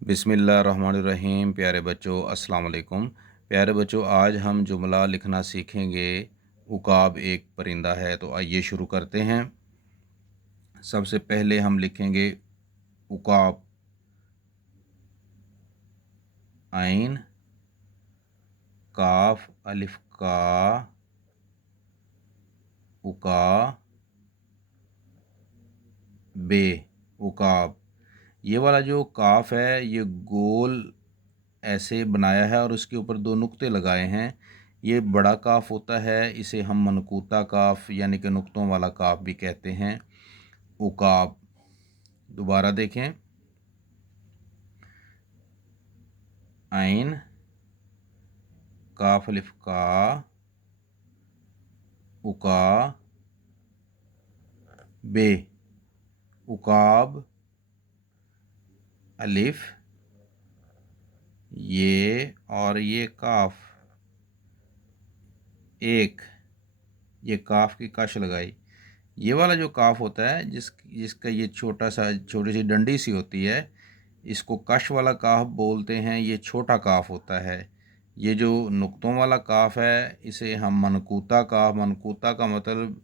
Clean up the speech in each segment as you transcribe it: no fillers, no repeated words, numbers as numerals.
बिस्मिल्लाहिर्रहमानिर्रहीम। प्यारे बच्चों, अस्सलाम वालेकुम। प्यारे बच्चों, आज हम जुमला लिखना सीखेंगे। उकाब एक परिंदा है। तो आइए शुरू करते हैं। सबसे पहले हम लिखेंगे उकाब। आइन काफ अलिफ का उका बे उकाब। ये वाला जो काफ है ये गोल ऐसे बनाया है और उसके ऊपर दो नुक्ते लगाए हैं। ये बड़ा काफ होता है, इसे हम मनकूता काफ यानी कि नुक्तों वाला काफ भी कहते हैं। उकाब। दोबारा देखें। आइन काफ अलिफ का उका बे उकाब अलिफ ये और ये काफ एक, ये काफ की कश लगाई। ये वाला जो काफ होता है जिसका ये छोटी सी डंडी सी होती है, इसको कश वाला काफ बोलते हैं। ये छोटा काफ होता है। ये जो नुक्तों वाला काफ है इसे हम मनकूता काफ, मनकूता का मतलब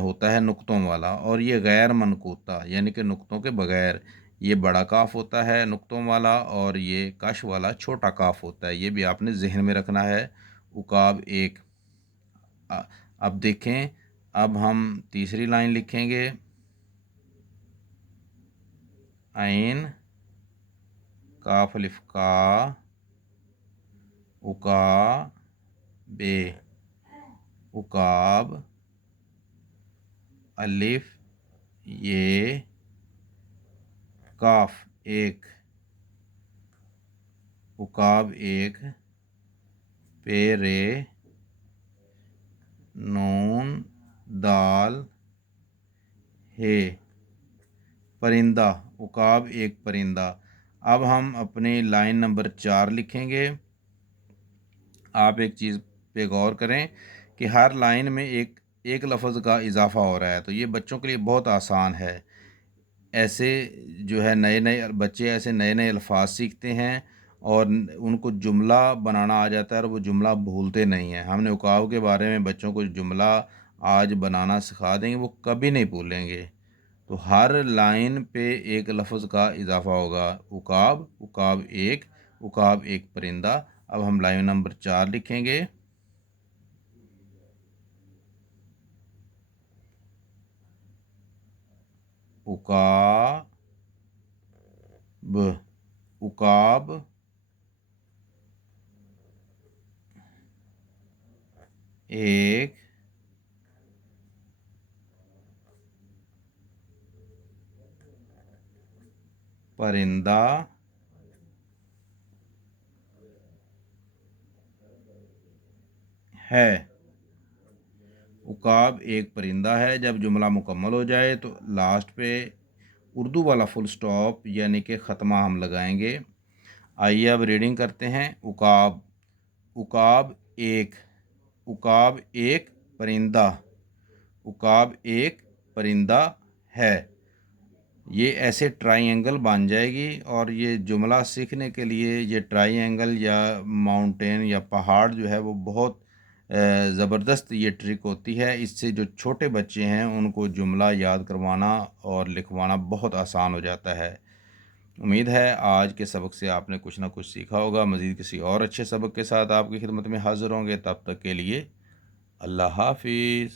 होता है नुक्तों वाला, और ये गैर मनकूता यानी कि नुक्तों के बगैर, ये बड़ा काफ होता है नुक्तों वाला, और ये कश वाला छोटा काफ होता है। ये भी आपने जहन में रखना है। उकाब एक। अब देखें, अब हम तीसरी लाइन लिखेंगे। आइन काफ अलिफ का उका बे उकाब अलिफ ये काफ एक उकाब एक पेरे नून दाल है परिंदा। उकाब एक परिंदा। अब हम अपने लाइन नंबर 4 लिखेंगे। आप एक चीज़ पे गौर करें कि हर लाइन में एक एक लफ्ज़ का इजाफ़ा हो रहा है, तो ये बच्चों के लिए बहुत आसान है। ऐसे जो है नए नए बच्चे ऐसे नए नए अल्फाज सीखते हैं और उनको जुमला बनाना आ जाता है और वो जुमला भूलते नहीं हैं। हमने उकाब के बारे में बच्चों को जुमला आज बनाना सिखा देंगे, वो कभी नहीं भूलेंगे। तो हर लाइन पे एक लफ्ज़ का इजाफ़ा होगा। उकाब उकाब एक परिंदा। अब हम लाइन नंबर 4 लिखेंगे। उकाब उकाब एक परिंदा है। उकाब एक परिंदा है। जब जुमला मुकम्मल हो जाए तो लास्ट पे उर्दू वाला फुल स्टॉप यानी कि ख़त्मा हम लगाएंगे। आइए अब रीडिंग करते हैं। उकाब। उकाब एक उकाब एक परिंदा। उकाब एक परिंदा है। ये ऐसे ट्राइंगल बन जाएगी, और ये जुमला सीखने के लिए ये ट्राइंगल या माउंटेन या पहाड़ जो है वो बहुत ज़बरदस्त ये ट्रिक होती है। इससे जो छोटे बच्चे हैं उनको जुमला याद करवाना और लिखवाना बहुत आसान हो जाता है। उम्मीद है आज के सबक से आपने कुछ ना कुछ सीखा होगा। मज़ीद किसी और अच्छे सबक के साथ आपकी खिदमत में हाज़िर होंगे। तब तक के लिए अल्लाह हाफिज़।